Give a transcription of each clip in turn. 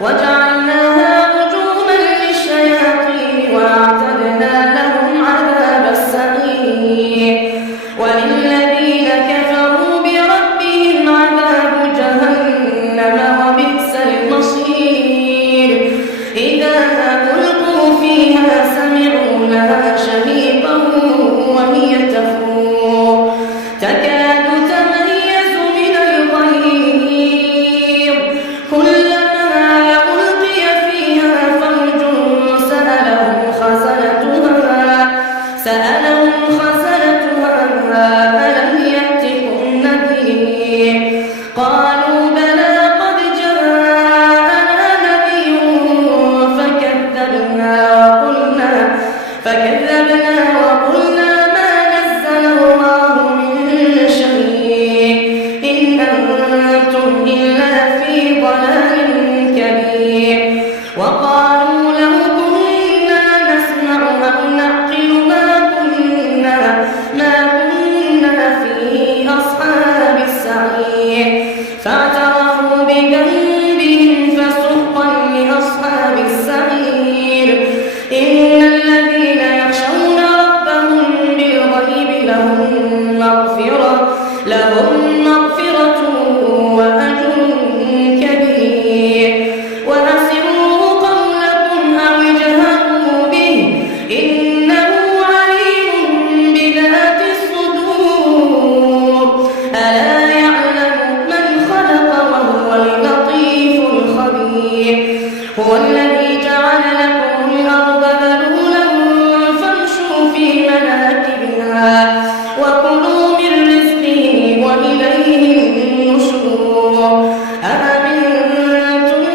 وجعلناها رجوما للشياطين وأعتدنا لهم عذاب السعير وللذين كفروا بربهم عذاب جهنم وبئس المصير إذا ألقوا فيها سمعوا لها شهيقا وهي تفور تكاد تميز من الغيظ كلما ألقي فيها فوج سألهم خزنتها ألم يأتكم نذير قالوا بلى قد جاءنا نذير فكذبنا وقلنا ما نزل الله من شيء إن أنتم إلا في ضلال كبير وقالوا لو كنا نسمع أو نعقل ما كنا في أصحاب السعير فاعترفوا بذنبهم فسحقا لأصحاب السعير إن الذين يخشون ربهم بالغيب لهم مغفرة وأجر كبير وأسروا قولكم أو اجهروا به إنه عليم بذات الصدور ألا يعلم من خلق وهو اللطيف الخبير هو الذي جعل لكم الأرض ذلولا فامشوا في مناكبها وكلوا من رزقه وإليه النشور أأمنتم من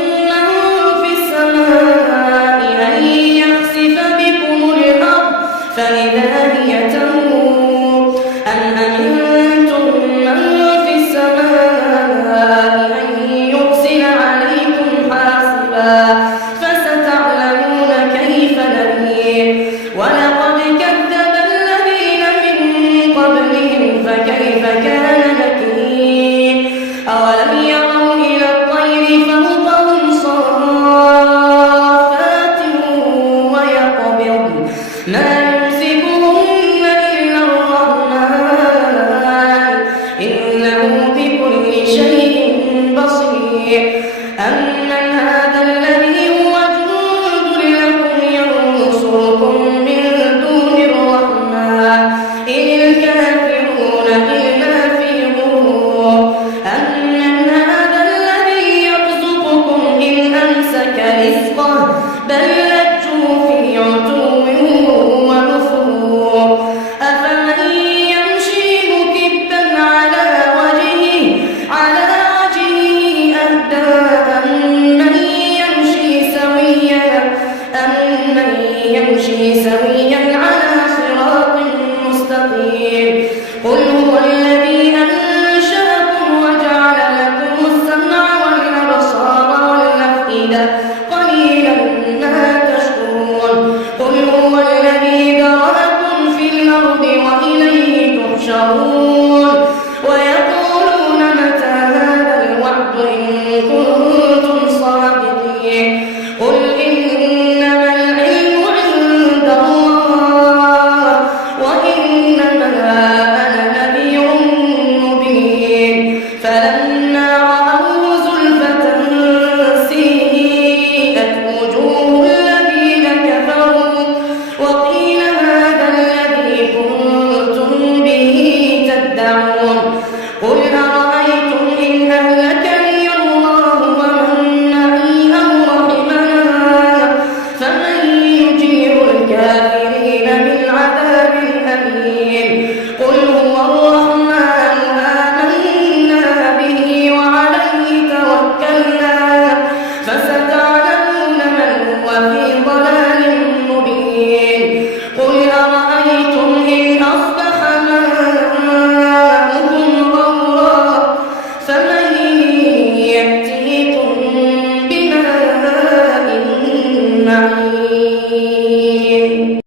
في السماء أن يخسف بكم الأرض فإذا هي تمور أم أمنتم من في السماء أن يرسل عليكم حاصبا فستعلمون كيف نذير ولقد كذب الذين من قبلهم فكيف كان نكير أولم يروا إلى الطير فوقهم صافات ويقبضن ما يمسكهن إلا الرحمن إنه بكل شيء بصير أمن هذا الذي هو جند لكم ينصركم من دون الرحمن إن الكافرون إلا في غرور أمن هذا الذي يرزقكم إن أمسك رزقه بل لجوا في عتو ونفور أفمن يمشي مكبا على وجهه أهدى أمن يمشي سويا على صراط مستقيم قل هو الذي أنشأكم وجعل لكم السمع والأبصار والأفئدة قليلا ما تشكرون قل هو الذي ذرأكم في الأرض وإليه تحشرون